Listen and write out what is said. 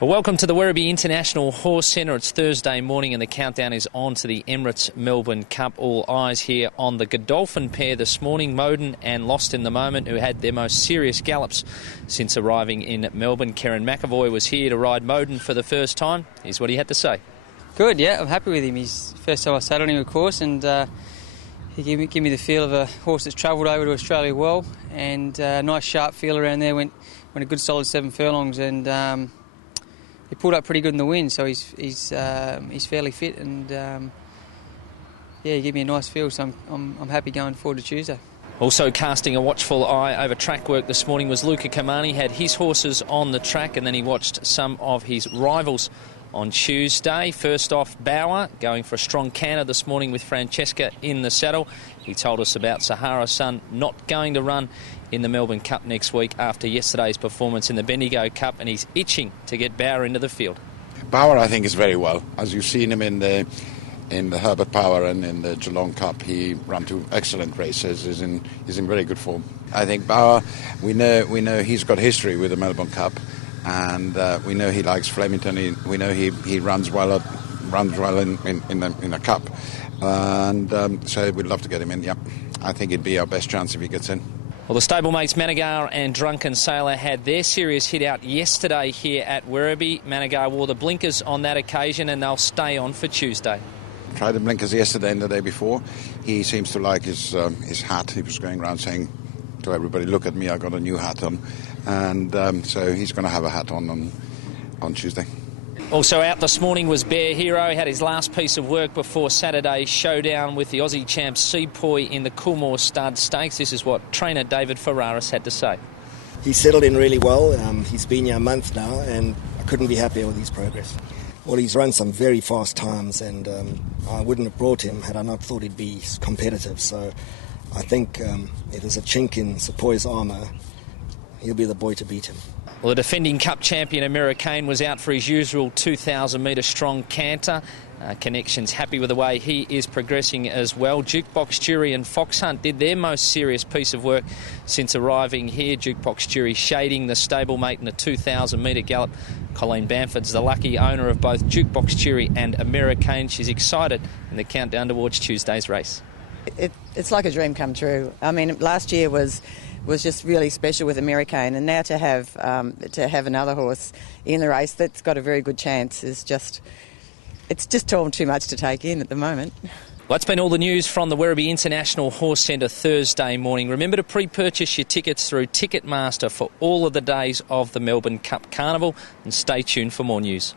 Well, welcome to the Werribee International Horse Centre. It's Thursday morning and the countdown is on to the Emirates Melbourne Cup. All eyes here on the Godolphin pair this morning, Moden and Lost in the Moment, who had their most serious gallops since arriving in Melbourne. Kieran McAvoy was here to ride Moden for the first time. Here's what he had to say. Good, yeah, I'm happy with him. He's the first time I sat on him, of course, and he gave me the feel of a horse that's travelled over to Australia well, and a nice sharp feel around there, went a good solid 7 furlongs, and he pulled up pretty good in the wind, so he's fairly fit, and yeah, he gave me a nice feel, so I'm happy going forward to Tuesday. Also casting a watchful eye over track work this morning was Luca Kamani. Had his horses on the track, and then he watched some of his rivals on Tuesday. First off, Bauer going for a strong canter this morning with Francesca in the saddle. He told us about Sahara Sun not going to run in the Melbourne Cup next week after yesterday's performance in the Bendigo Cup, and he's itching to get Bauer into the field. Bauer, I think, is very well. As you've seen him in the Herbert Power and in the Geelong Cup, he ran 2 excellent races. He's in very good form. I think Bauer, we know he's got history with the Melbourne Cup, and we know he likes Flemington. We know he runs well in a cup, and so we'd love to get him in. Yeah, I think it'd be our best chance if he gets in. Well, the stablemates Managar and Drunken Sailor had their serious hit out yesterday here at Werribee. Managar wore the blinkers on that occasion, and they'll stay on for Tuesday. Tried the blinkers yesterday and the day before. He seems to like his hat. He was going around saying to everybody, "Look at me, I got a new hat on," and so he's going to have a hat on Tuesday. Also out this morning was Bear Hero. He had his last piece of work before Saturday's showdown with the Aussie champ Sepoy in the Coolmore Stud Stakes. This is what trainer David Ferraris had to say. He's settled in really well. He's been here a month now, and I couldn't be happier with his progress. Well, he's run some very fast times, and I wouldn't have brought him had I not thought he'd be competitive. So I think if there's a chink in Sepoy's armour, he'll be the boy to beat him. Well, the defending Cup champion American was out for his usual 2,000-metre strong canter. Connection's happy with the way he is progressing as well. Jukebox Jury and Fox Hunt did their most serious piece of work since arriving here. Jukebox Jury shading the stablemate in a 2,000-metre gallop. Colleen Bamford's the lucky owner of both Jukebox Jury and American. She's excited in the countdown towards Tuesday's race. It's like a dream come true. I mean, last year was just really special with American, and now to have another horse in the race that's got a very good chance is just too much to take in at the moment. Well, that's been all the news from the Werribee International Horse Centre Thursday morning. Remember to pre-purchase your tickets through Ticketmaster for all of the days of the Melbourne Cup Carnival, and stay tuned for more news.